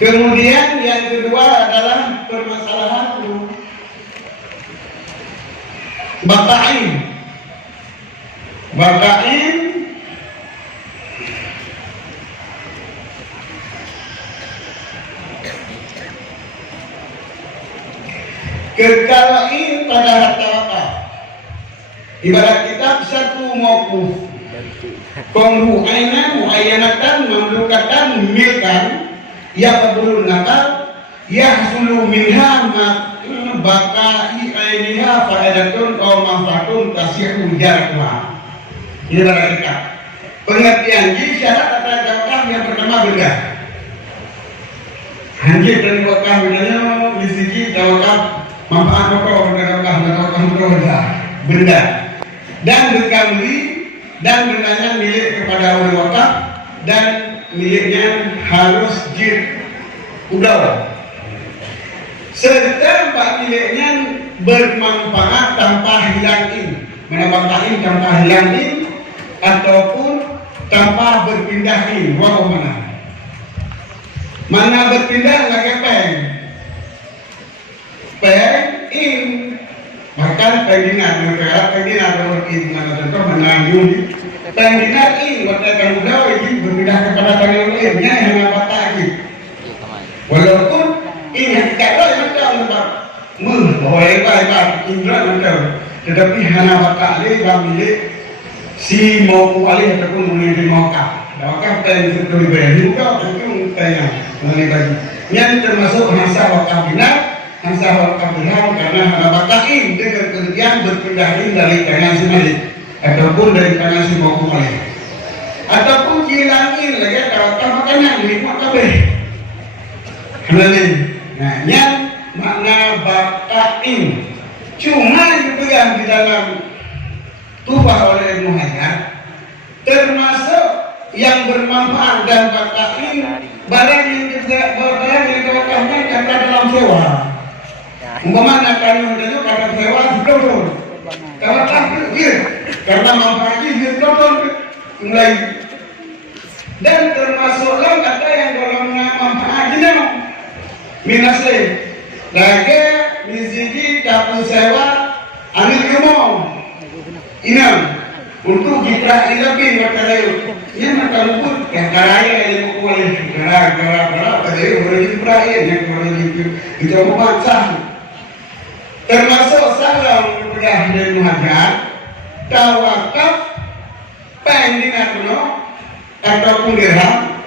Kemudian yang kedua adalah permasalahan Baka'in. Baka'in kekalain pada harta wakaf. Ibarat kitab satu mauquf. Penghuainan, muayyanatan, mamlukatan, milkan, ya belum nakal, ya sulu minha baka'i ainiha faedatun atau manfaatun tasihu jaraknya. Ini adalah kitab. Pengertian di syarat kata wakaf yang pertama benda. Hanjir dan wakaf bedanya di segi wakaf manfaat pokok dan wakaf benda. Dan berkali dan bendanya milik kepada orang wakaf dan miliknya harus jid udara serta miliknya bermanfaat tanpa hilangin, menambahkan tanpa hilangin ataupun tanpa berpindahin. Wow, mana berpindah lagi in bahkan pendinar mana contoh menanggung pendinar in waktu udara ini berpindah kepada tangan lainnya yang apa lagi walaupun ini kalau macam hebat indra macam tetapi hanya bakal milik si mau alih ataupun menjadi mauqaf. Wakaf yang itu diberi juga itu tanya mengenai bagi yang termasuk masa wakaf dinar, masa wakaf dirham karena hanya bakain dengan kemudian berpindahin dari tangan si malik ataupun dari tangan si mau alih ataupun hilangin lagi wakaf makanan nikmat kabeh. Nah, yang makna bakain cuma dipegang di dalam tubah oleh Ibnu Hajar termasuk yang bermanfaat dan bakain barang yang dikatakan kata dalam sewa. Umpamanya kami menjadi kata sewa didorong kalau takut karena manfaatnya didorong mulai dan termasuklah kata yang golongan manfaatnya minasle lagi misiji kapu sewa amil kumau inam untuk kita lebih berkali ini maka luput yang karaya yang boleh gara pada orang Ibrahim yang boleh itu membaca termasuk salam kepada Ibnu Hajar tawakaf pendinatno ataupun dirham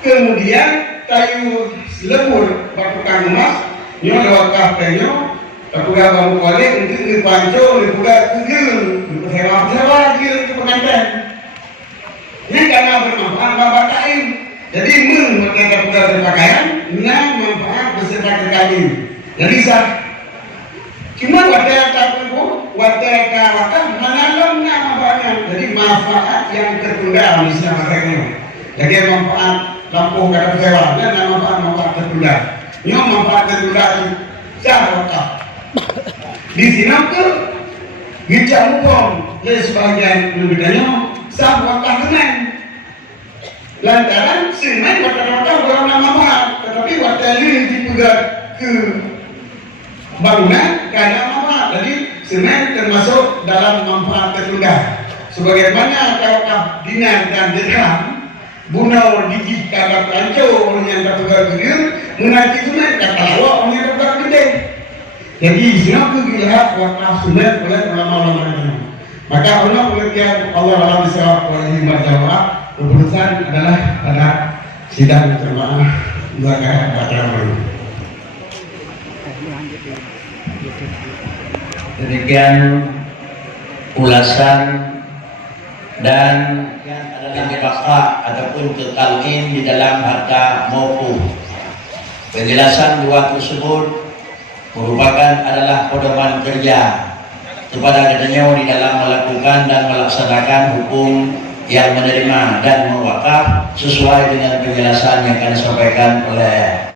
kemudian kayu lemur batukan emas nyo wakaf penyo Takulah baru balik untuk dipancung, dipugar kegil, dipersewa lagi ke pengantin. Ini karena bermanfaat bapak kain. Jadi mereka pugar berpakaian, manfaat beserta kekawin. Jadi sah. Cuma wadah takuku, wadah wakaf menanamnya manfaatnya. Jadi manfaat yang tertunda misalnya makanya. Jadi manfaat lampu kata sewa dan manfaat tertunda. Ini manfaat tertunda sah wakaf. Di sini pun kita hukum dari sebagian lebihnya sah wakaf teman lantaran semen wakaf orang nama tetapi wakaf ini dipegang ke bangunan karena manfaat. Jadi semen termasuk dalam manfaat tertunda sebagaimana wakaf dinar dan dirham bunau digit kalau kancau orang yang terpegang kecil menanti semen kata lawa orang yang terpegang gede. Jadi siapa dilihat wakaf sunnah oleh ulama-ulama ini. Maka ulama pengertian Allah alam bisawab oleh hikmah jawab keputusan adalah pada sidang jamaah zakat pada orang. Demikian ulasan dan adalah ataupun kekalin di dalam harta mauquf. Penjelasan dua tersebut merupakan adalah pedoman kerja kepada katanya di dalam melakukan dan melaksanakan hukum yang menerima dan mewakaf sesuai dengan penjelasan yang akan disampaikan oleh